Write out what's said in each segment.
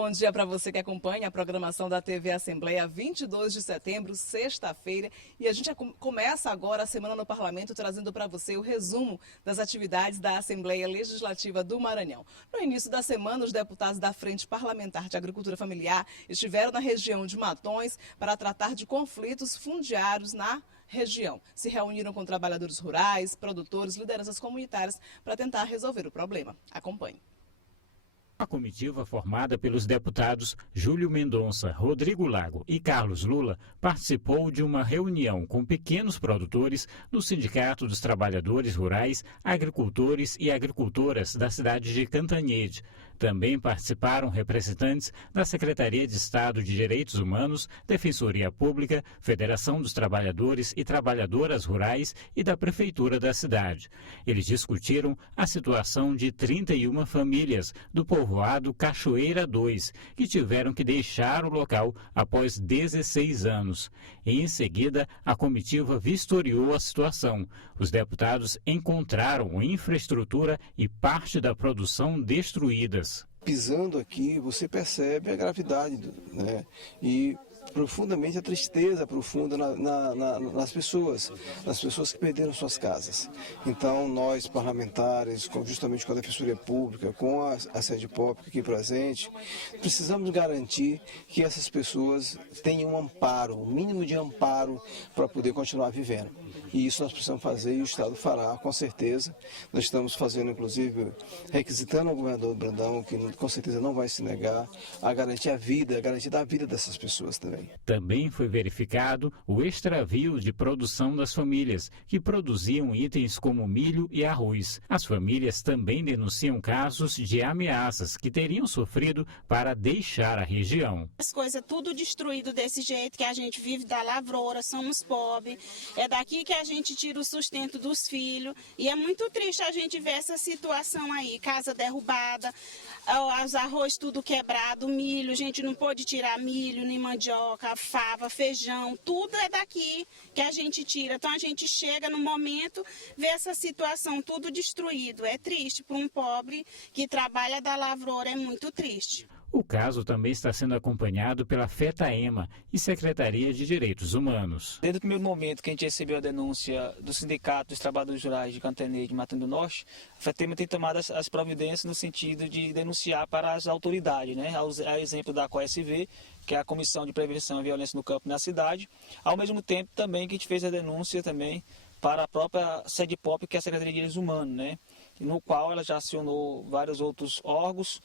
bom dia para você que acompanha a programação da TV Assembleia, 22 de setembro, sexta-feira. E a gente começa agora a semana no Parlamento trazendo para você o resumo das atividades da Assembleia Legislativa do Maranhão. No início da semana, os deputados da Frente Parlamentar de Agricultura Familiar estiveram na região de Matões para tratar de conflitos fundiários na região. Se reuniram com trabalhadores rurais, produtores, lideranças comunitárias para tentar resolver o problema. Acompanhe. A comitiva formada pelos deputados Júlio Mendonça, Rodrigo Lago e Carlos Lula participou de uma reunião com pequenos produtores no Sindicato dos Trabalhadores Rurais, Agricultores e Agricultoras da cidade de Cantanhede. Também participaram representantes da Secretaria de Estado de Direitos Humanos, Defensoria Pública, Federação dos Trabalhadores e Trabalhadoras Rurais e da Prefeitura da cidade. Eles discutiram a situação de 31 famílias do povoado Cachoeira 2, que tiveram que deixar o local após 16 anos. Em seguida, a comitiva vistoriou a situação. Os deputados encontraram infraestrutura e parte da produção destruídas. Pisando aqui, você percebe a gravidade, né? E profundamente a tristeza profunda nas pessoas que perderam suas casas. Então, nós parlamentares, justamente com a Defensoria Pública, com a sede pública aqui presente, precisamos garantir que essas pessoas tenham um amparo, o mínimo de amparo para poder continuar vivendo. E isso nós precisamos fazer e o Estado fará, com certeza. Nós estamos fazendo, inclusive, requisitando ao governador Brandão, que com certeza não vai se negar, a garantir a garantia da vida dessas pessoas também. Também foi verificado o extravio de produção das famílias, que produziam itens como milho e arroz. As famílias também denunciam casos de ameaças que teriam sofrido para deixar a região. As coisas tudo destruído desse jeito, que a gente vive da lavoura, somos pobres, é daqui que a gente tira o sustento dos filhos, e é muito triste a gente ver essa situação aí, casa derrubada, os arroz tudo quebrado, milho, a gente não pôde tirar milho, nem mandioca, fava, feijão, tudo é daqui que a gente tira. Então a gente chega no momento, vê essa situação tudo destruído. É triste para um pobre que trabalha da lavoura, é muito triste. O caso também está sendo acompanhado pela FETAEMA e Secretaria de Direitos Humanos. Desde o primeiro momento que a gente recebeu a denúncia do Sindicato dos Trabalhadores Rurais de Cantanhede e Matão do Norte, a FETAEMA tem tomado as providências no sentido de denunciar para as autoridades, né? A exemplo da COSV, que é a Comissão de Prevenção à Violência no Campo e na Cidade, ao mesmo tempo também que a gente fez a denúncia também para a própria sede POP, que é a Secretaria de Direitos Humanos, né? No qual ela já acionou vários outros órgãos.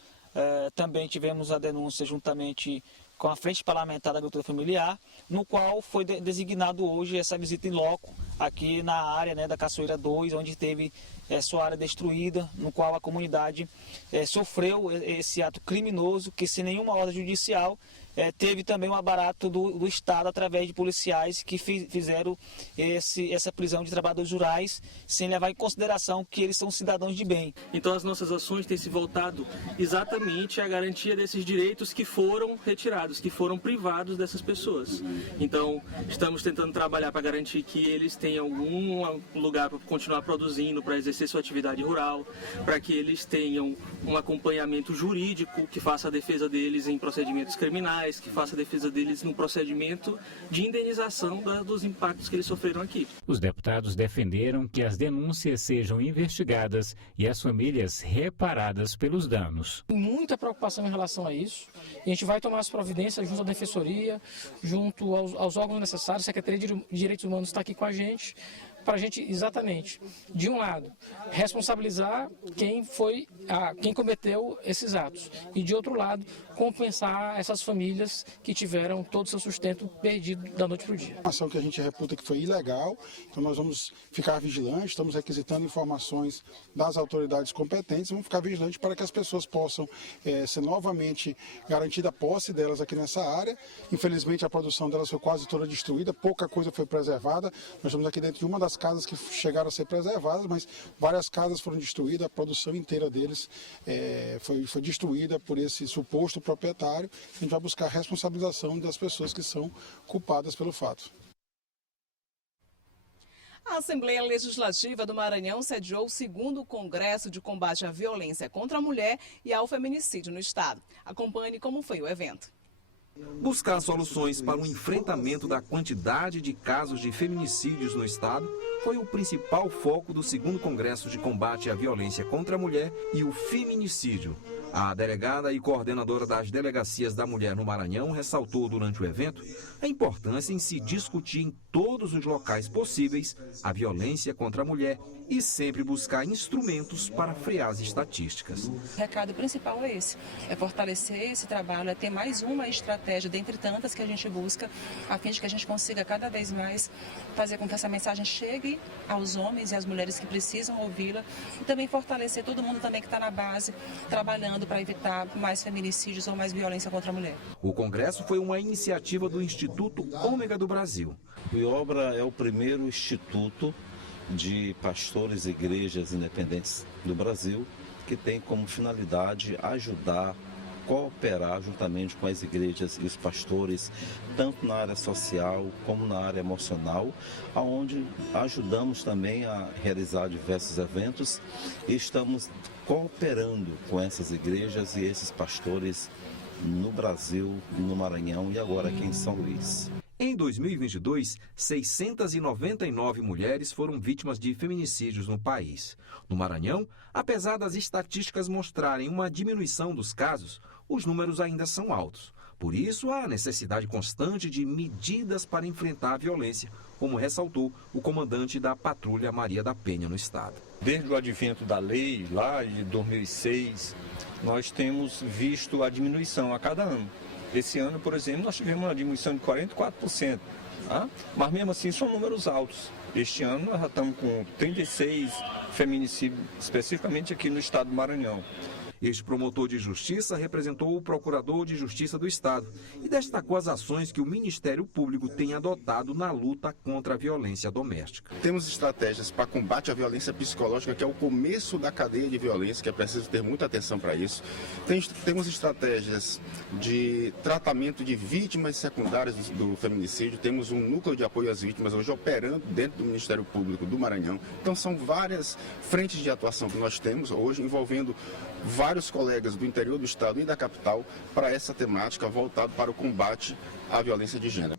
Também tivemos a denúncia juntamente com a Frente Parlamentar da Agricultura Familiar, no qual foi designado hoje essa visita em loco aqui na área, né, da Cachoeira 2, onde teve sua área destruída, no qual a comunidade sofreu esse ato criminoso, que sem nenhuma ordem judicial teve também um aparato do Estado através de policiais que fizeram essa prisão de trabalhadores rurais sem levar em consideração que eles são cidadãos de bem. Então as nossas ações têm se voltado exatamente à garantia desses direitos que foram retirados, que foram privados dessas pessoas. Então estamos tentando trabalhar para garantir que eles tenham algum lugar para continuar produzindo, para exercer sua atividade rural, para que eles tenham um acompanhamento jurídico que faça a defesa deles em procedimentos criminais, que faça a defesa deles no procedimento de indenização dos impactos que eles sofreram aqui. Os deputados defenderam que as denúncias sejam investigadas e as famílias reparadas pelos danos. Muita preocupação em relação a isso. E a gente vai tomar as providências junto à Defensoria, junto aos órgãos necessários. A Secretaria de Direitos Humanos está aqui com a gente, para a gente, exatamente, de um lado, responsabilizar quem cometeu esses atos e, de outro lado, compensar essas famílias que tiveram todo o seu sustento perdido da noite para o dia. A ação que a gente reputa que foi ilegal, então nós vamos ficar vigilantes, estamos requisitando informações das autoridades competentes, vamos ficar vigilantes para que as pessoas possam ser novamente garantida a posse delas aqui nessa área. Infelizmente a produção delas foi quase toda destruída, pouca coisa foi preservada. Nós estamos aqui dentro de uma das casas que chegaram a ser preservadas, mas várias casas foram destruídas, a produção inteira deles foi destruída por esse suposto proprietário. A gente vai buscar a responsabilização das pessoas que são culpadas pelo fato. A Assembleia Legislativa do Maranhão sediou o 2º Congresso de Combate à Violência contra a Mulher e ao Feminicídio no Estado. Acompanhe como foi o evento. Buscar soluções para o enfrentamento da quantidade de casos de feminicídios no Estado foi o principal foco do 2º Congresso de Combate à Violência contra a Mulher e o Feminicídio. A delegada e coordenadora das Delegacias da Mulher no Maranhão ressaltou durante o evento a importância em se discutir em todos os locais possíveis a violência contra a mulher e sempre buscar instrumentos para frear as estatísticas. O recado principal é esse, é fortalecer esse trabalho, é ter mais uma estratégia dentre tantas que a gente busca, a fim de que a gente consiga cada vez mais fazer com que essa mensagem chegue aos homens e às mulheres que precisam ouvi-la e também fortalecer todo mundo também que está na base, trabalhando para evitar mais feminicídios ou mais violência contra a mulher. O congresso foi uma iniciativa do Instituto Ômega do Brasil. O IOBRA é o primeiro instituto de pastores e igrejas independentes do Brasil que tem como finalidade ajudar, cooperar juntamente com as igrejas e os pastores, tanto na área social como na área emocional, onde ajudamos também a realizar diversos eventos e estamos cooperando com essas igrejas e esses pastores no Brasil, no Maranhão e agora aqui em São Luís. Em 2022, 699 mulheres foram vítimas de feminicídios no país. No Maranhão, apesar das estatísticas mostrarem uma diminuição dos casos, os números ainda são altos. Por isso, há necessidade constante de medidas para enfrentar a violência, como ressaltou o comandante da Patrulha Maria da Penha no estado. Desde o advento da lei, lá de 2006, nós temos visto a diminuição a cada ano. Esse ano, por exemplo, nós tivemos uma diminuição de 44%, tá? Mas mesmo assim são números altos. Este ano nós já estamos com 36 feminicídios, especificamente aqui no estado do Maranhão. Este promotor de justiça representou o procurador de justiça do estado e destacou as ações que o Ministério Público tem adotado na luta contra a violência doméstica. Temos estratégias para combate à violência psicológica, que é o começo da cadeia de violência, que é preciso ter muita atenção para isso. Temos estratégias de tratamento de vítimas secundárias do feminicídio. Temos um núcleo de apoio às vítimas hoje operando dentro do Ministério Público do Maranhão. Então são várias frentes de atuação que nós temos hoje, envolvendo vários colegas do interior do estado e da capital para essa temática voltada para o combate à violência de gênero.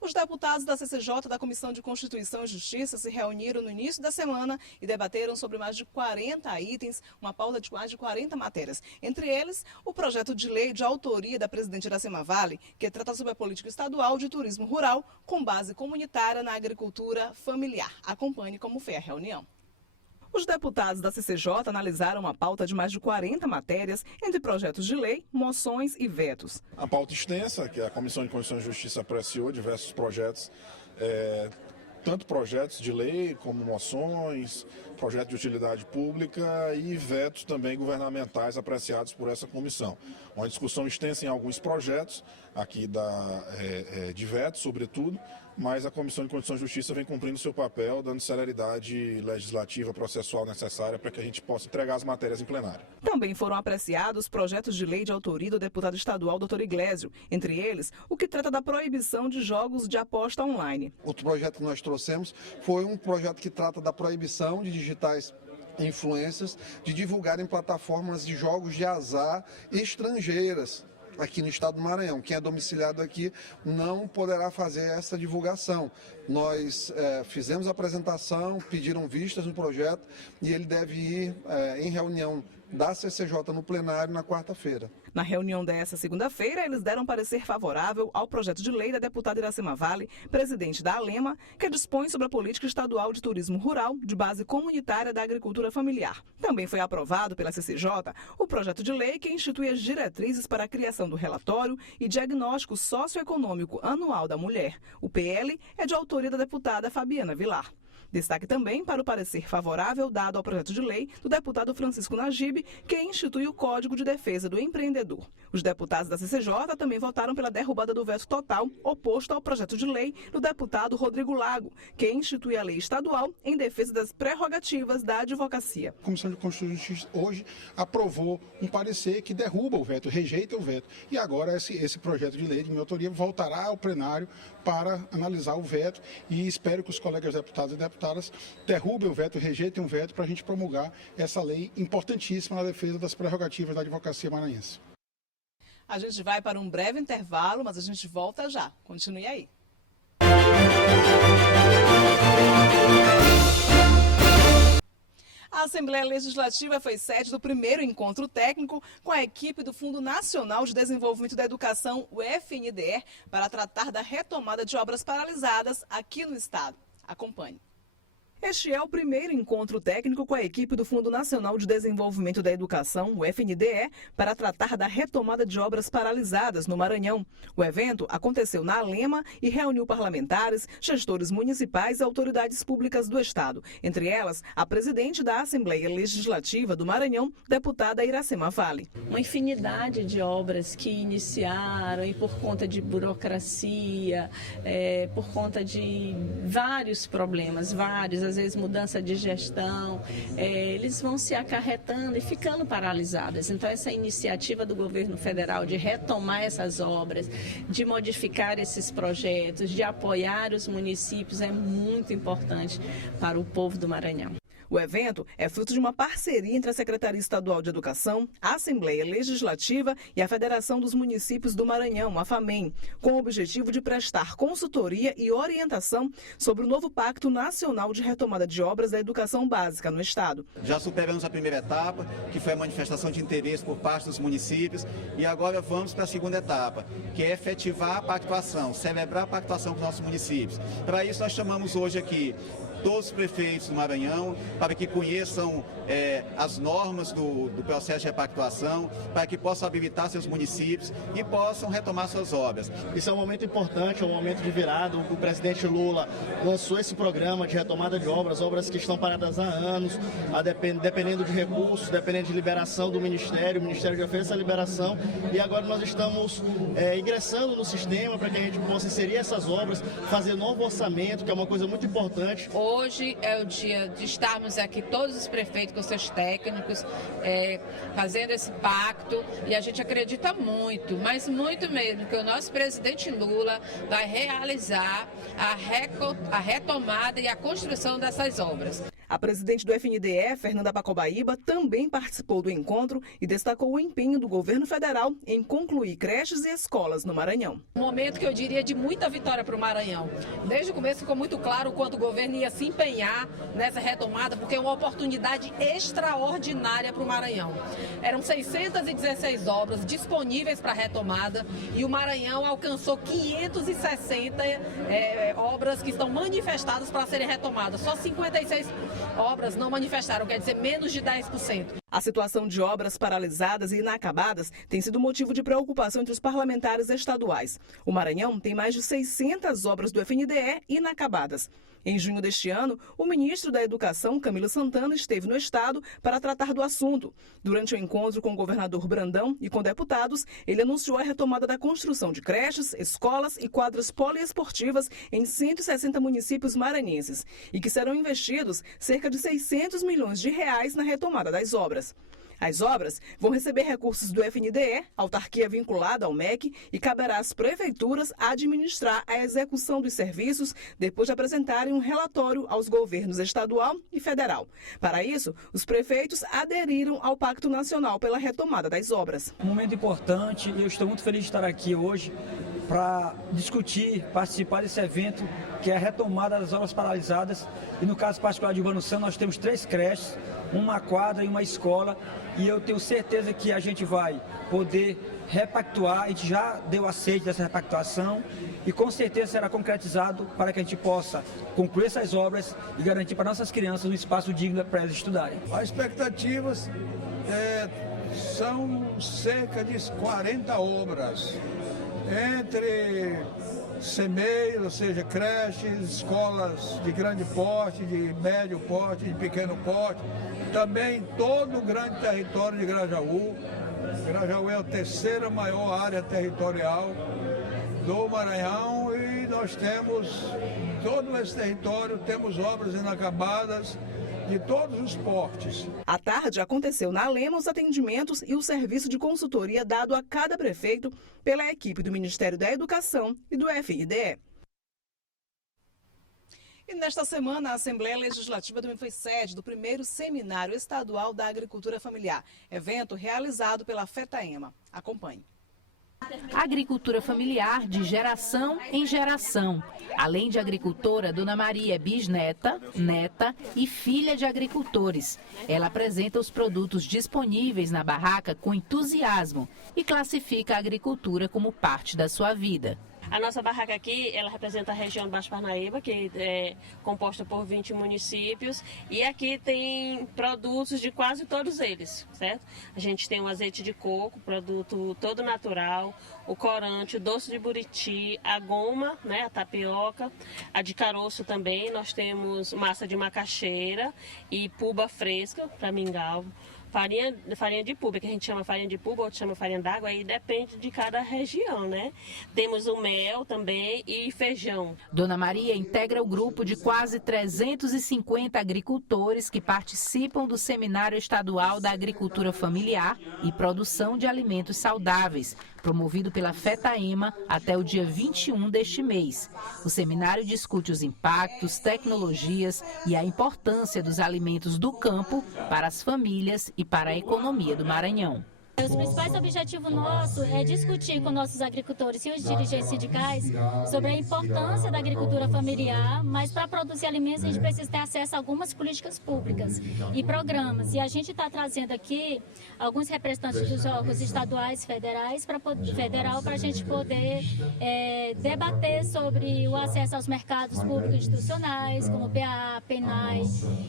Os deputados da CCJ da Comissão de Constituição e Justiça se reuniram no início da semana e debateram sobre mais de 40 itens, uma pauta de mais de 40 matérias. Entre eles, o projeto de lei de autoria da presidente Iracema Vale, que trata sobre a política estadual de turismo rural com base comunitária na agricultura familiar. Acompanhe como foi a reunião. Os deputados da CCJ analisaram uma pauta de mais de 40 matérias, entre projetos de lei, moções e vetos. A pauta extensa, que a Comissão de Constituição e Justiça apreciou diversos projetos, tanto projetos de lei como moções, projetos de utilidade pública e vetos também governamentais apreciados por essa comissão. Uma discussão extensa em alguns projetos, aqui de vetos, sobretudo, mas a Comissão de Constituição e Justiça vem cumprindo seu papel, dando celeridade legislativa, processual necessária para que a gente possa entregar as matérias em plenário. Também foram apreciados projetos de lei de autoria do deputado estadual Dr. Iglesio, entre eles o que trata da proibição de jogos de aposta online. Outro projeto que nós trouxemos foi um projeto que trata da proibição de digitais influências de divulgarem plataformas de jogos de azar estrangeiras aqui no estado do Maranhão. Quem é domiciliado aqui não poderá fazer essa divulgação. Nós fizemos a apresentação, pediram vistas no projeto e ele deve ir em reunião da CCJ no plenário na quarta-feira. Na reunião dessa segunda-feira, eles deram parecer favorável ao projeto de lei da deputada Iracema Vale, presidente da ALEMA, que dispõe sobre a política estadual de turismo rural de base comunitária da agricultura familiar. Também foi aprovado pela CCJ o projeto de lei que institui as diretrizes para a criação do relatório e diagnóstico socioeconômico anual da mulher. O PL é de autoria da deputada Fabiana Vilar. Destaque também para o parecer favorável dado ao projeto de lei do deputado Francisco Najib, que institui o Código de Defesa do Empreendedor. Os deputados da CCJ também votaram pela derrubada do veto total oposto ao projeto de lei do deputado Rodrigo Lago, que institui a lei estadual em defesa das prerrogativas da advocacia. A Comissão de Constituição e Justiça hoje aprovou um parecer que derruba o veto, rejeita o veto. E agora esse projeto de lei de minha autoria voltará ao plenário para analisar o veto e espero que os colegas deputados e deputadas derrubem o veto, rejeitem o veto para a gente promulgar essa lei importantíssima na defesa das prerrogativas da advocacia maranhense. A gente vai para um breve intervalo, mas a gente volta já. Continue aí. A Assembleia Legislativa foi sede do primeiro encontro técnico com a equipe do Fundo Nacional de Desenvolvimento da Educação, o FNDE, para tratar da retomada de obras paralisadas aqui no estado. Acompanhe. Este é o primeiro encontro técnico com a equipe do Fundo Nacional de Desenvolvimento da Educação, o FNDE, para tratar da retomada de obras paralisadas no Maranhão. O evento aconteceu na Alema e reuniu parlamentares, gestores municipais e autoridades públicas do estado, entre elas a presidente da Assembleia Legislativa do Maranhão, deputada Iracema Vale. Uma infinidade de obras que iniciaram e por conta de burocracia, por conta de vários problemas, às vezes mudança de gestão, eles vão se acarretando e ficando paralisadas. Então essa iniciativa do governo federal de retomar essas obras, de modificar esses projetos, de apoiar os municípios é muito importante para o povo do Maranhão. O evento é fruto de uma parceria entre a Secretaria Estadual de Educação, a Assembleia Legislativa e a Federação dos Municípios do Maranhão, a FAMEM, com o objetivo de prestar consultoria e orientação sobre o novo Pacto Nacional de Retomada de Obras da Educação Básica no estado. Já superamos a primeira etapa, que foi a manifestação de interesse por parte dos municípios, e agora vamos para a segunda etapa, que é efetivar a pactuação, celebrar a pactuação com os nossos municípios. Para isso nós chamamos hoje aqui todos os prefeitos do Maranhão, para que conheçam as normas do processo de repactuação, para que possam habilitar seus municípios e possam retomar suas obras. Isso é um momento importante, é um momento de virada. O presidente Lula lançou esse programa de retomada de obras que estão paradas há anos, dependendo de recursos, dependendo de liberação do Ministério. O Ministério já fez essa liberação e agora nós estamos ingressando no sistema para que a gente possa inserir essas obras, fazer novo orçamento, que é uma coisa muito importante. Hoje é o dia de estarmos aqui, todos os prefeitos com seus técnicos, fazendo esse pacto, e a gente acredita muito, mas muito mesmo, que o nosso presidente Lula vai realizar a retomada e a construção dessas obras. A presidente do FNDE, Fernanda Pacobaíba, também participou do encontro e destacou o empenho do governo federal em concluir creches e escolas no Maranhão. Um momento que eu diria de muita vitória para o Maranhão. Desde o começo ficou muito claro o quanto o governo ia se empenhar nessa retomada, porque é uma oportunidade extraordinária para o Maranhão. Eram 616 obras disponíveis para retomada e o Maranhão alcançou 560 obras que estão manifestadas para serem retomadas. Só 56 obras não manifestaram, quer dizer, menos de 10%. A situação de obras paralisadas e inacabadas tem sido motivo de preocupação entre os parlamentares estaduais. O Maranhão tem mais de 600 obras do FNDE inacabadas. Em junho deste ano, o ministro da Educação, Camilo Santana, esteve no estado para tratar do assunto. Durante o encontro com o governador Brandão e com deputados, ele anunciou a retomada da construção de creches, escolas e quadras poliesportivas em 160 municípios maranhenses e que serão investidos cerca de 600 milhões de reais na retomada das obras. As obras vão receber recursos do FNDE, autarquia vinculada ao MEC, e caberá às prefeituras administrar a execução dos serviços depois de apresentarem um relatório aos governos estadual e federal. Para isso, os prefeitos aderiram ao Pacto Nacional pela retomada das obras. Um momento importante e eu estou muito feliz de estar aqui hoje para discutir, participar desse evento que é a retomada das obras paralisadas. E no caso particular de Urbano Santo, nós temos 3 creches, uma quadra e uma escola, e eu tenho certeza que a gente vai poder repactuar. A gente já deu aceite dessa repactuação e com certeza será concretizado para que a gente possa concluir essas obras e garantir para nossas crianças um espaço digno para elas estudarem. As expectativas são cerca de 40 obras, entre CMEI, ou seja, creches, escolas de grande porte, de médio porte, de pequeno porte, também todo o grande território de Grajaú. Grajaú é a terceira maior área territorial do Maranhão e nós temos, todo esse território, temos obras inacabadas de todos os portes. À tarde, aconteceu na Lema os atendimentos e o serviço de consultoria dado a cada prefeito pela equipe do Ministério da Educação e do FNDE. E nesta semana, a Assembleia Legislativa também foi sede do primeiro Seminário Estadual da Agricultura Familiar, evento realizado pela FETAEMA. Acompanhe. Agricultura familiar de geração em geração. Além de agricultora, Dona Maria é bisneta, neta e filha de agricultores. Ela apresenta os produtos disponíveis na barraca com entusiasmo e classifica a agricultura como parte da sua vida. A nossa barraca aqui, ela representa a região do Baixo Parnaíba, que é composta por 20 municípios. E aqui tem produtos de quase todos eles, certo? A gente tem o azeite de coco, produto todo natural, o corante, o doce de buriti, a goma, né, a tapioca, a de caroço também. Nós temos massa de macaxeira e puba fresca para mingau. Farinha de puba, que a gente chama farinha de puba, outro chama farinha d'água, aí depende de cada região, né? Temos o mel também e feijão. Dona Maria integra o grupo de quase 350 agricultores que participam do Seminário Estadual da Agricultura Familiar e Produção de Alimentos Saudáveis, promovido pela FETAEMA até o dia 21 deste mês. O seminário discute os impactos, tecnologias e a importância dos alimentos do campo para as famílias e para a economia do Maranhão. Os principais objetivos nossos é discutir com nossos agricultores e os dirigentes sindicais sobre a importância da agricultura familiar, mas para produzir alimentos a gente precisa ter acesso a algumas políticas públicas e programas. E a gente está trazendo aqui alguns representantes dos órgãos estaduais, federais, para a gente poder debater sobre o acesso aos mercados públicos institucionais, como PA, PENAI,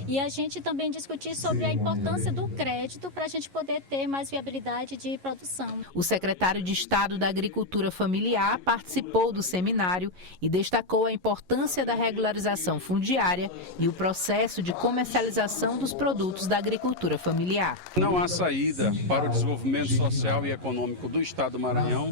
e a gente também discutir sobre a importância do crédito para a gente poder ter mais viabilidade de produção. O secretário de Estado da Agricultura Familiar participou do seminário e destacou a importância da regularização fundiária e o processo de comercialização dos produtos da agricultura familiar. Não há saída para o desenvolvimento social e econômico do Estado do Maranhão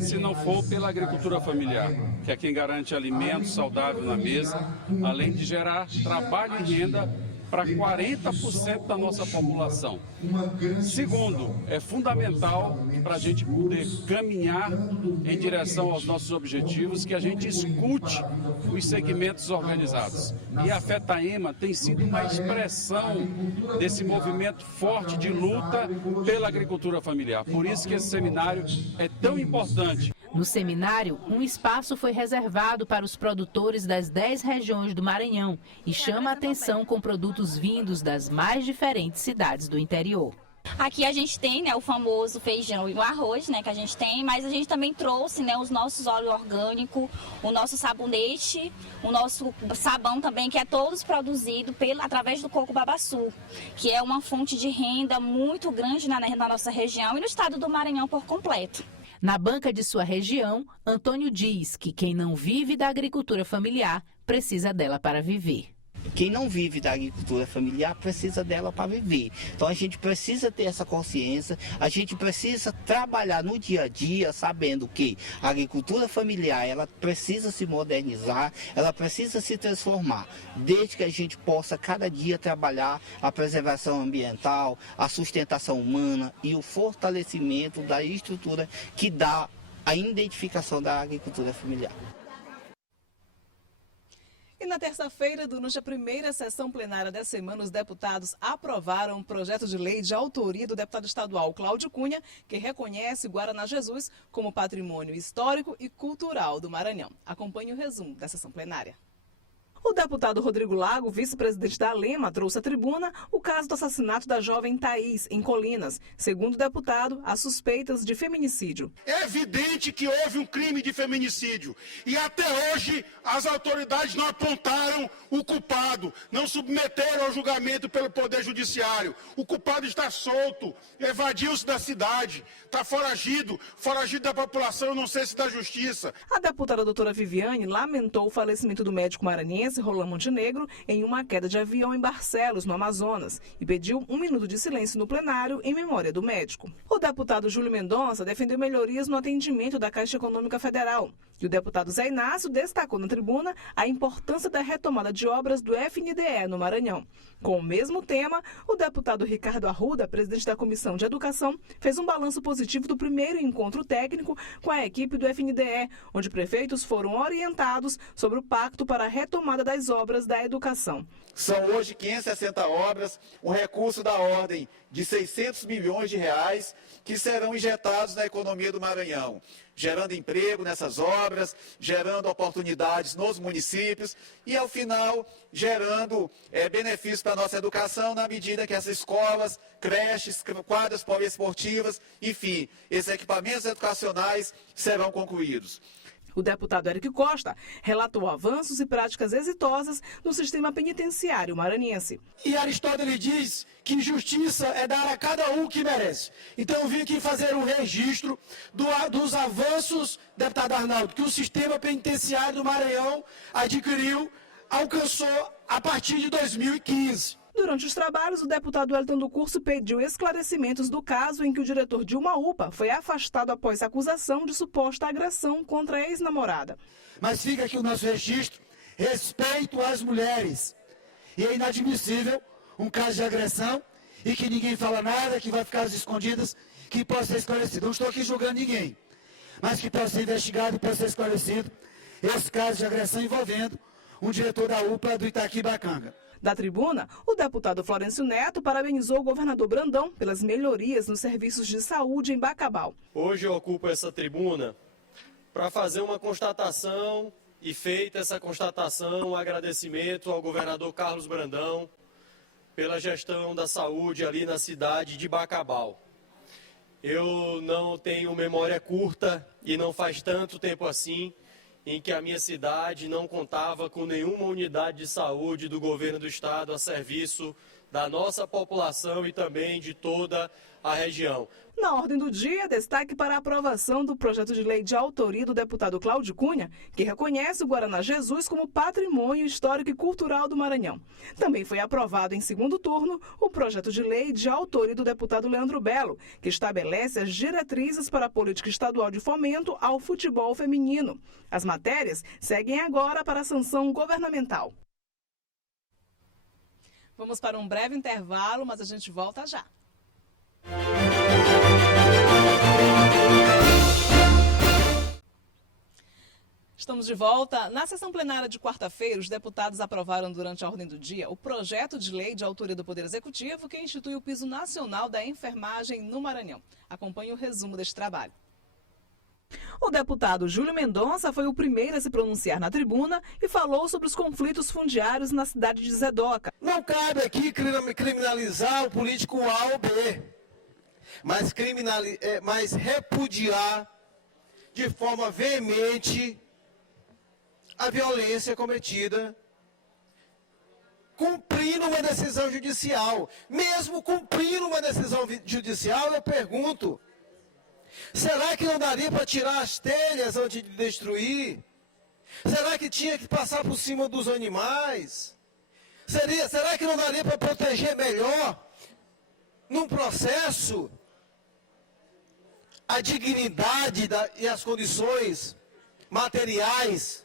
se não for pela agricultura familiar, que é quem garante alimento saudável na mesa, além de gerar trabalho e renda para 40% da nossa população. Segundo, é fundamental para a gente poder caminhar em direção aos nossos objetivos, que a gente escute os segmentos organizados. E a FETAEMA tem sido uma expressão desse movimento forte de luta pela agricultura familiar. Por isso que esse seminário é tão importante. No seminário, um espaço foi reservado para os produtores das 10 regiões do Maranhão e chama a atenção com produtos vindos das mais diferentes cidades do interior. Aqui a gente tem, né, o famoso feijão e o arroz, né, que a gente tem, mas a gente também trouxe, né, os nossos óleos orgânicos, o nosso sabonete, o nosso sabão também, que é todos produzidos através do coco babaçu, que é uma fonte de renda muito grande na nossa região e no estado do Maranhão por completo. Na banca de sua região, Antônio diz que quem não vive da agricultura familiar precisa dela para viver. Quem não vive da agricultura familiar precisa dela para viver. Então a gente precisa ter essa consciência, a gente precisa trabalhar no dia a dia sabendo que a agricultura familiar ela precisa se modernizar, ela precisa se transformar, desde que a gente possa cada dia trabalhar a preservação ambiental, a sustentação humana e o fortalecimento da estrutura que dá a identificação da agricultura familiar. E na terça-feira, durante a primeira sessão plenária da semana, os deputados aprovaram um projeto de lei de autoria do deputado estadual Cláudio Cunha, que reconhece Guaraná-Jesus como patrimônio histórico e cultural do Maranhão. Acompanhe o resumo da sessão plenária. O deputado Rodrigo Lago, vice-presidente da Alema, trouxe à tribuna o caso do assassinato da jovem Thaís, em Colinas. Segundo o deputado, há suspeitas de feminicídio. É evidente que houve um crime de feminicídio e até hoje as autoridades não apontaram o culpado, não submeteram ao julgamento pelo Poder Judiciário. O culpado está solto, evadiu-se da cidade, está foragido da população, eu não sei se da justiça. A deputada doutora Viviane lamentou o falecimento do médico maranhense Roland Montenegro em uma queda de avião em Barcelos, no Amazonas, e pediu 1 minuto de silêncio no plenário em memória do médico. O deputado Júlio Mendonça defendeu melhorias no atendimento da Caixa Econômica Federal. E o deputado Zé Inácio destacou na tribuna a importância da retomada de obras do FNDE no Maranhão. Com o mesmo tema, o deputado Ricardo Arruda, presidente da Comissão de Educação, fez um balanço positivo do primeiro encontro técnico com a equipe do FNDE, onde prefeitos foram orientados sobre o pacto para a retomada das obras da educação. São hoje 560 obras, um recurso da ordem de 600 milhões de reais que serão injetados na economia do Maranhão, gerando emprego nessas obras, gerando oportunidades nos municípios e, ao final, gerando benefícios para a nossa educação na medida que essas escolas, creches, quadras poliesportivas, enfim, esses equipamentos educacionais serão concluídos. O deputado Eric Costa relatou avanços e práticas exitosas no sistema penitenciário maranhense. E Aristóteles diz que justiça é dar a cada um o que merece. Então eu vim aqui fazer um registro dos avanços, deputado Arnaldo, que o sistema penitenciário do Maranhão alcançou a partir de 2015. Durante os trabalhos, o deputado Wellington do Curso pediu esclarecimentos do caso em que o diretor de uma UPA foi afastado após acusação de suposta agressão contra a ex-namorada. Mas fica aqui o nosso registro, respeito às mulheres. E é inadmissível um caso de agressão e que ninguém fala nada, que vai ficar às escondidas, que possa ser esclarecido. Não estou aqui julgando ninguém, mas que possa ser investigado e possa ser esclarecido esse caso de agressão envolvendo um diretor da UPA do Itaquibacanga. Da tribuna, o deputado Florencio Neto parabenizou o governador Brandão pelas melhorias nos serviços de saúde em Bacabal. Hoje eu ocupo essa tribuna para fazer uma constatação e, feita essa constatação, um agradecimento ao governador Carlos Brandão pela gestão da saúde ali na cidade de Bacabal. Eu não tenho memória curta e não faz tanto tempo assim em que a minha cidade não contava com nenhuma unidade de saúde do governo do estado a serviço da nossa população e também de toda a região. Na ordem do dia, destaque para a aprovação do projeto de lei de autoria do deputado Cláudio Cunha, que reconhece o Guaraná Jesus como patrimônio histórico e cultural do Maranhão. Também foi aprovado em segundo turno o projeto de lei de autoria do deputado Leandro Belo, que estabelece as diretrizes para a política estadual de fomento ao futebol feminino. As matérias seguem agora para a sanção governamental. Vamos para um breve intervalo, mas a gente volta já. Estamos de volta. Na sessão plenária de quarta-feira, os deputados aprovaram durante a ordem do dia o projeto de lei de autoria do Poder Executivo que institui o piso nacional da enfermagem no Maranhão. Acompanhe o resumo deste trabalho. O deputado Júlio Mendonça foi o primeiro a se pronunciar na tribuna e falou sobre os conflitos fundiários na cidade de Zedoca. Não cabe aqui criminalizar o político A ou B, mas repudiar de forma veemente a violência cometida, cumprindo uma decisão judicial. Mesmo cumprindo uma decisão judicial, eu pergunto, será que não daria para tirar as telhas antes de destruir? Será que tinha que passar por cima dos animais? Será que não daria para proteger melhor, num processo, a dignidade e as condições materiais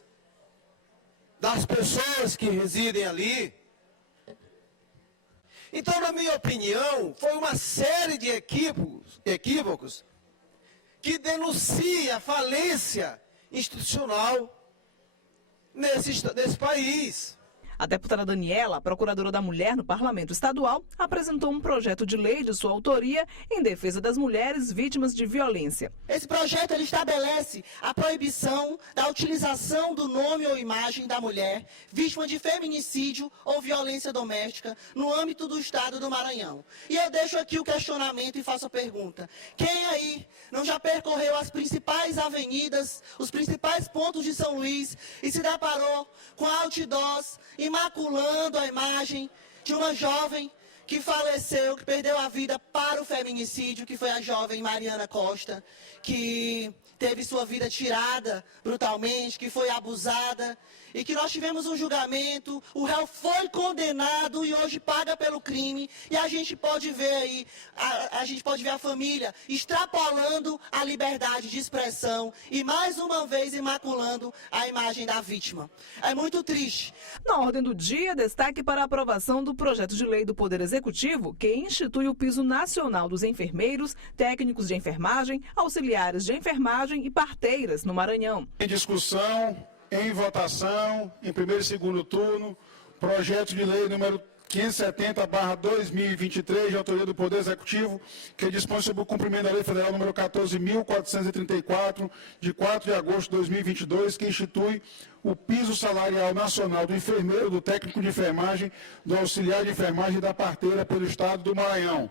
das pessoas que residem ali? Então, na minha opinião, foi uma série de equívocos que denuncia a falência institucional nesse país. A deputada Daniela, procuradora da Mulher no Parlamento Estadual, apresentou um projeto de lei de sua autoria em defesa das mulheres vítimas de violência. Esse projeto ele estabelece a proibição da utilização do nome ou imagem da mulher vítima de feminicídio ou violência doméstica no âmbito do estado do Maranhão. E eu deixo aqui o questionamento e faço a pergunta: quem aí não já percorreu as principais avenidas, os principais pontos de São Luís e se deparou com outdoors imaculando a imagem de uma jovem que faleceu, que perdeu a vida para o feminicídio, que foi a jovem Mariana Costa, que teve sua vida tirada brutalmente, que foi abusada, e que nós tivemos um julgamento, o réu foi condenado e hoje paga pelo crime, e a gente pode ver aí, a gente pode ver a família extrapolando a liberdade de expressão e mais uma vez imaculando a imagem da vítima. É muito triste. Na ordem do dia, destaque para a aprovação do projeto de lei do Poder Executivo, que institui o piso nacional dos enfermeiros, técnicos de enfermagem, auxiliares de enfermagem e parteiras no Maranhão. Em discussão, em votação, em primeiro e segundo turno, projeto de lei número 570/2023, de autoria do Poder Executivo, que dispõe sobre o cumprimento da Lei Federal número 14.434, de 4 de agosto de 2022, que institui o piso salarial nacional do enfermeiro, do técnico de enfermagem, do auxiliar de enfermagem e da parteira pelo Estado do Maranhão.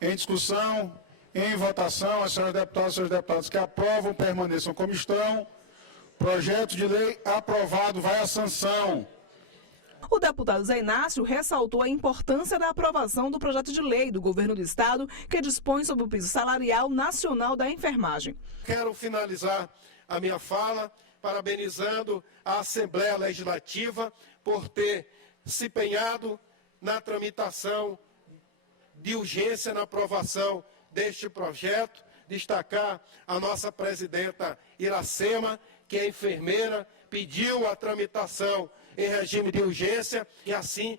Em discussão, em votação, as senhoras deputadas e senhores deputados que aprovam permaneçam como estão. Projeto de lei aprovado, vai à sanção. O deputado Zé Inácio ressaltou a importância da aprovação do projeto de lei do governo do estado que dispõe sobre o piso salarial nacional da enfermagem. Quero finalizar a minha fala parabenizando a Assembleia Legislativa por ter se empenhado na tramitação de urgência na aprovação deste projeto. Destacar a nossa presidenta Iracema, que é enfermeira, pediu a tramitação em regime de urgência e assim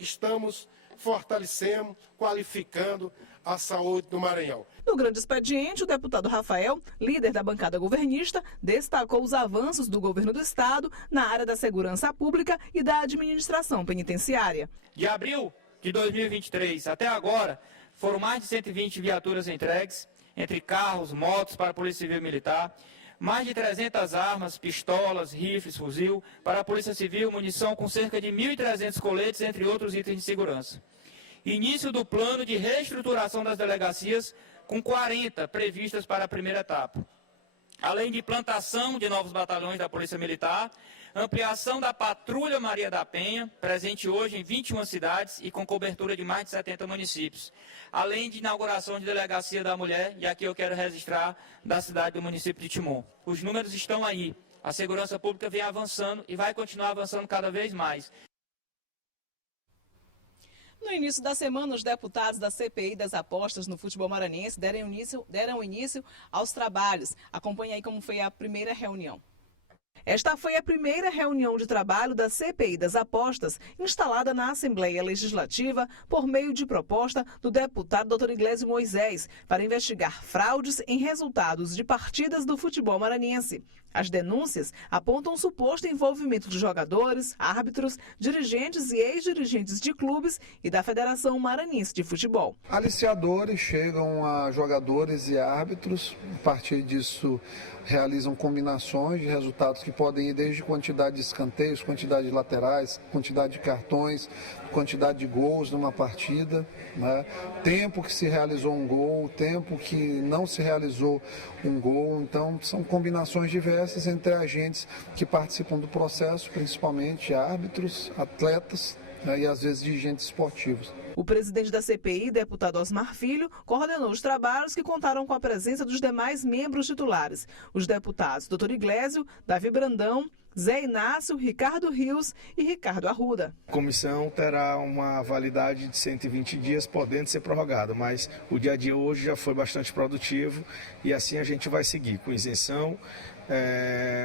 estamos fortalecendo, qualificando a saúde do Maranhão. No grande expediente, o deputado Rafael, líder da bancada governista, destacou os avanços do governo do estado na área da segurança pública e da administração penitenciária. De abril de 2023 até agora, foram mais de 120 viaturas entregues, entre carros, motos para a Polícia Civil e Militar, mais de 300 armas, pistolas, rifles, fuzil para a Polícia Civil, munição com cerca de 1.300 coletes, entre outros itens de segurança. Início do plano de reestruturação das delegacias, com 40 previstas para a primeira etapa. Além de implantação de novos batalhões da Polícia Militar, ampliação da Patrulha Maria da Penha, presente hoje em 21 cidades e com cobertura de mais de 70 municípios. Além de inauguração de Delegacia da Mulher, e aqui eu quero registrar da cidade do município de Timon. Os números estão aí. A segurança pública vem avançando e vai continuar avançando cada vez mais. No início da semana, os deputados da CPI das apostas no futebol maranhense deram início aos trabalhos. Acompanhe aí como foi a primeira reunião. Esta foi a primeira reunião de trabalho da CPI das apostas, instalada na Assembleia Legislativa por meio de proposta do deputado Dr. Iglesio Moisés, para investigar fraudes em resultados de partidas do futebol maranhense. As denúncias apontam suposto envolvimento de jogadores, árbitros, dirigentes e ex-dirigentes de clubes e da Federação Maranhense de Futebol. Aliciadores chegam a jogadores e árbitros, a partir disso realizam combinações de resultados que podem ir desde quantidade de escanteios, quantidade de laterais, quantidade de cartões, quantidade de gols numa partida, né? Tempo que se realizou um gol, tempo que não se realizou um gol. Então são combinações diversas entre agentes que participam do processo, principalmente árbitros, atletas, né? E às vezes dirigentes esportivos. O presidente da CPI, deputado Osmar Filho, coordenou os trabalhos que contaram com a presença dos demais membros titulares. Os deputados Dr. Iglesio, Davi Brandão, Zé Inácio, Ricardo Rios e Ricardo Arruda. A comissão terá uma validade de 120 dias, podendo ser prorrogada, mas o dia a dia hoje já foi bastante produtivo e assim a gente vai seguir com isenção,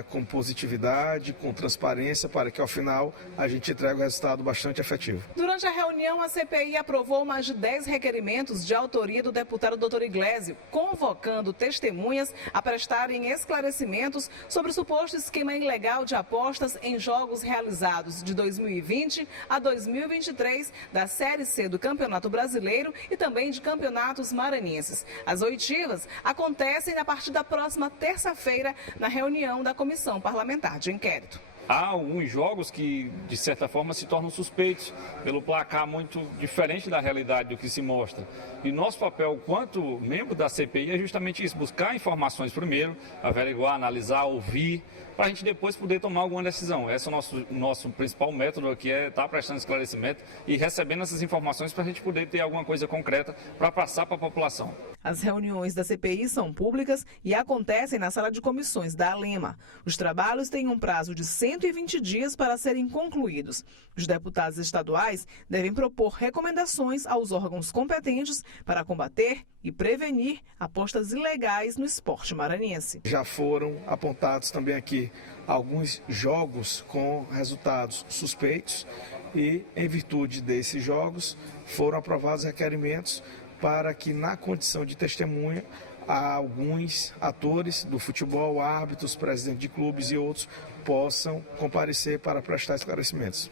com positividade, com transparência, para que ao final a gente entregue um resultado bastante efetivo. Durante a reunião, a CPI aprovou mais de 10 requerimentos de autoria do deputado Dr. Iglesio, convocando testemunhas a prestarem esclarecimentos sobre o suposto esquema ilegal de de apostas em jogos realizados de 2020 a 2023 da Série C do Campeonato Brasileiro e também de campeonatos maranhenses. As oitivas acontecem a partir da próxima terça-feira na reunião da Comissão Parlamentar de Inquérito. Há alguns jogos que, de certa forma, se tornam suspeitos pelo placar muito diferente da realidade do que se mostra. E nosso papel, quanto membro da CPI, é justamente isso, buscar informações primeiro, averiguar, analisar, ouvir, para a gente depois poder tomar alguma decisão. Esse é o nosso principal método aqui, é estar prestando esclarecimento e recebendo essas informações para a gente poder ter alguma coisa concreta para passar para a população. As reuniões da CPI são públicas e acontecem na sala de comissões da ALEMA. Os trabalhos têm um prazo de 120 dias para serem concluídos. Os deputados estaduais devem propor recomendações aos órgãos competentes para combater e prevenir apostas ilegais no esporte maranhense. Já foram apontados também aqui alguns jogos com resultados suspeitos e, em virtude desses jogos, foram aprovados requerimentos para que, na condição de testemunha, alguns atores do futebol, árbitros, presidentes de clubes e outros possam comparecer para prestar esclarecimentos.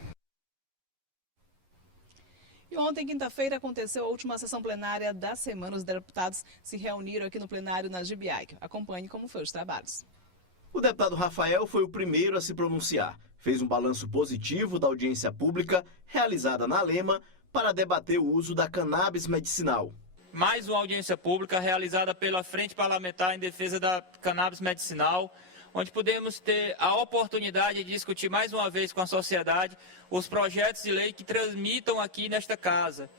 E ontem, quinta-feira, aconteceu a última sessão plenária da semana. Os deputados se reuniram aqui no plenário na GBI. Acompanhe como foram os trabalhos. O deputado Rafael foi o primeiro a se pronunciar. Fez um balanço positivo da audiência pública realizada na ALEMA para debater o uso da cannabis medicinal. Mais uma audiência pública realizada pela Frente Parlamentar em Defesa da Cannabis Medicinal, onde podemos ter a oportunidade de discutir mais uma vez com a sociedade os projetos de lei que tramitam aqui nesta casa.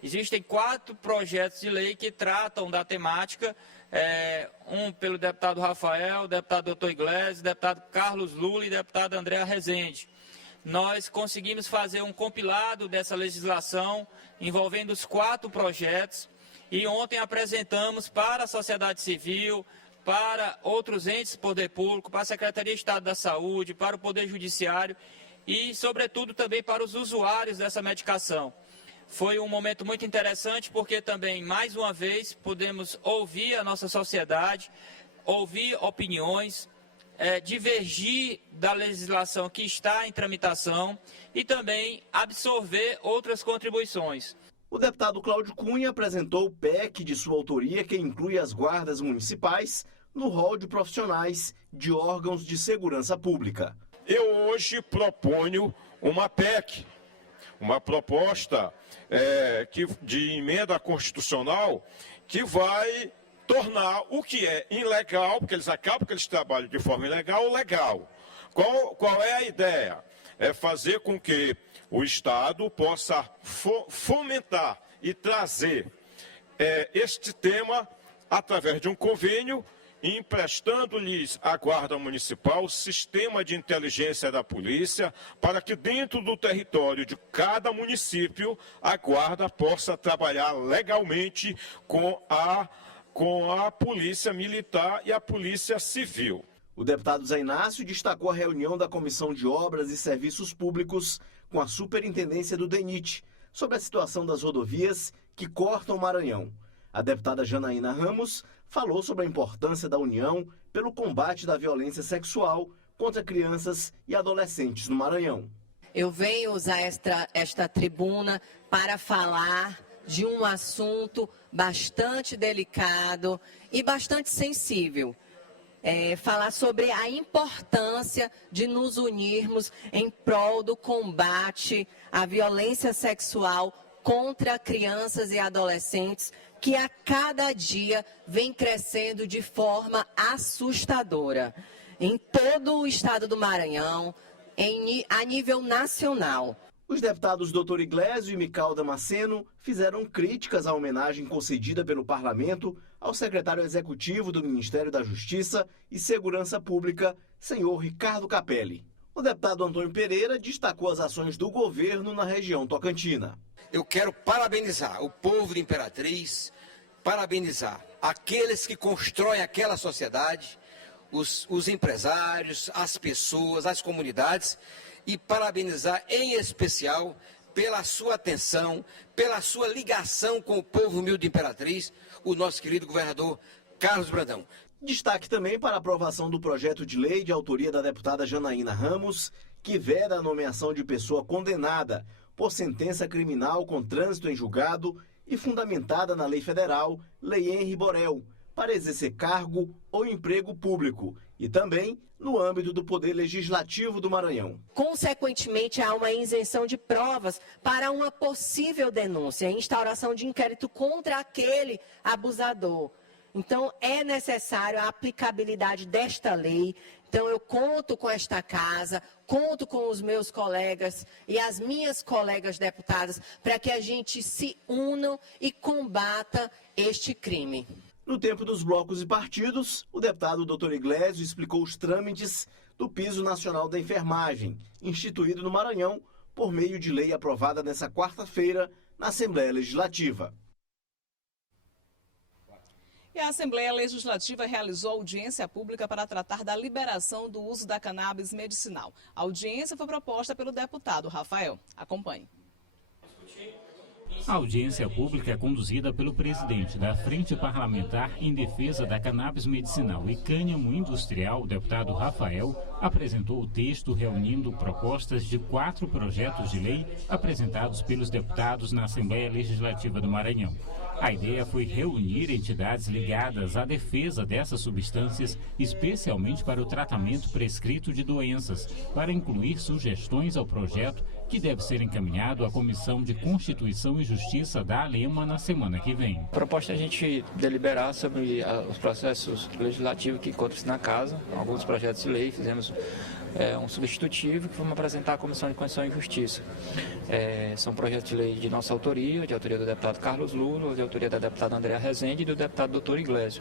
Existem 4 projetos de lei que tratam da temática, um pelo deputado Rafael, deputado Dr. Iglesias, deputado Carlos Lula e deputado Andréa Rezende. Nós conseguimos fazer um compilado dessa legislação envolvendo os 4 projetos e ontem apresentamos para a sociedade civil, para outros entes do poder público, para a Secretaria de Estado da Saúde, para o Poder Judiciário e, sobretudo, também para os usuários dessa medicação. Foi um momento muito interessante porque também, mais uma vez, pudemos ouvir a nossa sociedade, ouvir opiniões, divergir da legislação que está em tramitação e também absorver outras contribuições. O deputado Cláudio Cunha apresentou o PEC de sua autoria que inclui as guardas municipais no rol de profissionais de órgãos de segurança pública. Eu hoje proponho uma PEC, uma proposta de emenda constitucional que vai tornar o que é ilegal, porque eles acabam que eles trabalham de forma ilegal, legal. Qual é a ideia? É fazer com que o Estado possa fomentar e trazer este tema através de um convênio, emprestando-lhes à Guarda Municipal o sistema de inteligência da polícia, para que dentro do território de cada município a Guarda possa trabalhar legalmente com a Polícia Militar e a Polícia Civil. O deputado Zé Inácio destacou a reunião da Comissão de Obras e Serviços Públicos com a Superintendência do DENIT sobre a situação das rodovias que cortam o Maranhão. A deputada Janaína Ramos falou sobre a importância da União pelo combate da violência sexual contra crianças e adolescentes no Maranhão. Eu venho usar esta tribuna para falar de um assunto bastante delicado e bastante sensível. Falar sobre a importância de nos unirmos em prol do combate à violência sexual contra crianças e adolescentes, que a cada dia vem crescendo de forma assustadora em todo o estado do Maranhão, a nível nacional. Os deputados Dr. Iglesias e Mical Damasceno fizeram críticas à homenagem concedida pelo Parlamento ao secretário executivo do Ministério da Justiça e Segurança Pública, senhor Ricardo Capelli. O deputado Antônio Pereira destacou as ações do governo na região tocantina. Eu quero parabenizar o povo de Imperatriz, parabenizar aqueles que constroem aquela sociedade, os empresários, as pessoas, as comunidades, e parabenizar em especial pela sua atenção, pela sua ligação com o povo humilde de Imperatriz, o nosso querido governador Carlos Brandão. Destaque também para a aprovação do projeto de lei de autoria da deputada Janaína Ramos, que veda a nomeação de pessoa condenada por sentença criminal com trânsito em julgado e fundamentada na lei federal, Lei Henri Borel, para exercer cargo ou emprego público e também no âmbito do Poder Legislativo do Maranhão. Consequentemente, há uma isenção de provas para uma possível denúncia, instauração de inquérito contra aquele abusador. Então, é necessário a aplicabilidade desta lei. Então, eu conto com esta casa, conto com os meus colegas e as minhas colegas deputadas para que a gente se unam e combata este crime. No tempo dos blocos e partidos, o deputado Dr. Iglesias explicou os trâmites do Piso Nacional da Enfermagem, instituído no Maranhão por meio de lei aprovada nesta quarta-feira na Assembleia Legislativa. E a Assembleia Legislativa realizou audiência pública para tratar da liberação do uso da cannabis medicinal. A audiência foi proposta pelo deputado Rafael. Acompanhe. A audiência pública é conduzida pelo presidente da Frente Parlamentar em Defesa da Cannabis Medicinal e Cânhamo Industrial, o deputado Rafael, apresentou o texto reunindo propostas de 4 projetos de lei apresentados pelos deputados na Assembleia Legislativa do Maranhão. A ideia foi reunir entidades ligadas à defesa dessas substâncias, especialmente para o tratamento prescrito de doenças, para incluir sugestões ao projeto que deve ser encaminhado à Comissão de Constituição e Justiça da ALEMA na semana que vem. A proposta é a gente deliberar sobre os processos legislativos que encontram-se na casa, alguns projetos de lei, fizemos um substitutivo que vamos apresentar à Comissão de Constituição e Justiça. São projetos de lei de nossa autoria, de autoria do deputado Carlos Lula, de autoria da deputada Andréa Rezende e do deputado Dr. Iglesias.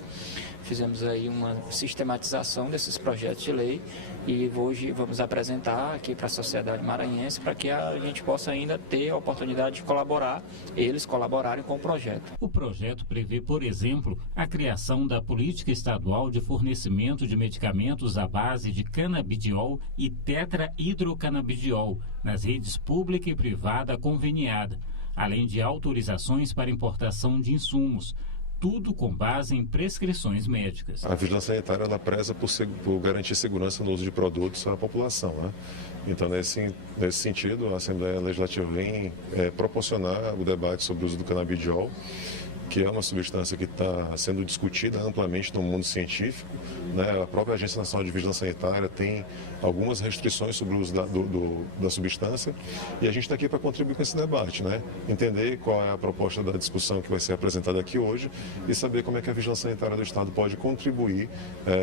Fizemos aí uma sistematização desses projetos de lei e hoje vamos apresentar aqui para a sociedade maranhense para que a gente possa ainda ter a oportunidade de colaborar, eles colaborarem com o projeto. O projeto prevê, por exemplo, a criação da política estadual de fornecimento de medicamentos à base de canabidiol e tetrahidrocanabidiol nas redes pública e privada conveniada, além de autorizações para importação de insumos, tudo com base em prescrições médicas. A vigilância sanitária ela preza por garantir segurança no uso de produtos à população, né? Então, nesse sentido, a Assembleia Legislativa vem proporcionar o debate sobre o uso do canabidiol, que é uma substância que está sendo discutida amplamente no mundo científico, né? A própria Agência Nacional de Vigilância Sanitária tem algumas restrições sobre o uso da substância e a gente está aqui para contribuir com esse debate, né? Entender qual é a proposta da discussão que vai ser apresentada aqui hoje e saber como é que a Vigilância Sanitária do Estado pode contribuir,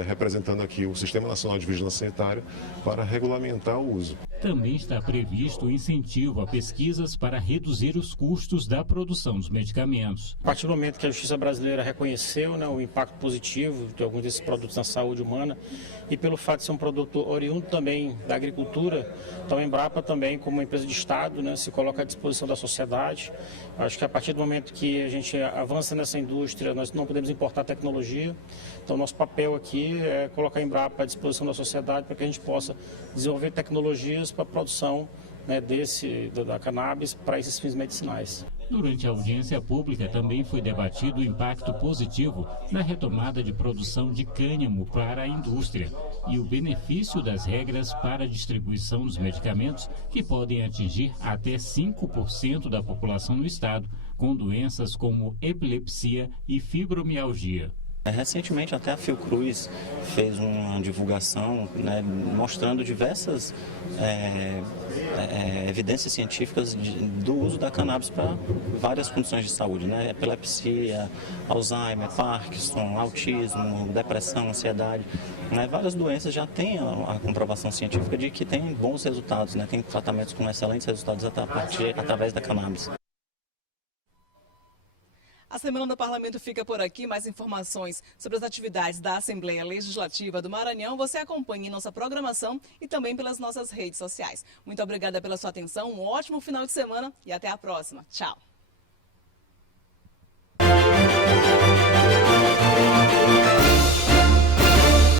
representando aqui o Sistema Nacional de Vigilância Sanitária, para regulamentar o uso. Também está previsto o incentivo a pesquisas para reduzir os custos da produção dos medicamentos. A partir do momento que a Justiça brasileira reconheceu, né, o impacto positivo de alguns desses produtos na saúde humana e pelo fato de ser um produto oriundo também da agricultura, então a Embrapa também, como uma empresa de Estado, né, se coloca à disposição da sociedade. Acho que a partir do momento que a gente avança nessa indústria, nós não podemos importar tecnologia. Então, nosso papel aqui é colocar a Embrapa à disposição da sociedade para que a gente possa desenvolver tecnologias para a produção, né, da cannabis para esses fins medicinais. Durante a audiência pública também foi debatido o impacto positivo na retomada de produção de cânhamo para a indústria e o benefício das regras para a distribuição dos medicamentos que podem atingir até 5% da população no estado, com doenças como epilepsia e fibromialgia. Recentemente até a Fiocruz fez uma divulgação, né, mostrando diversas evidências científicas do uso da cannabis para várias condições de saúde, né? Epilepsia, Alzheimer, Parkinson, autismo, depressão, ansiedade, né? Várias doenças já têm a comprovação científica de que tem bons resultados, né? Tem tratamentos com excelentes resultados através da cannabis. A Semana do Parlamento fica por aqui. Mais informações sobre as atividades da Assembleia Legislativa do Maranhão você acompanha em nossa programação e também pelas nossas redes sociais. Muito obrigada pela sua atenção, um ótimo final de semana e até a próxima. Tchau!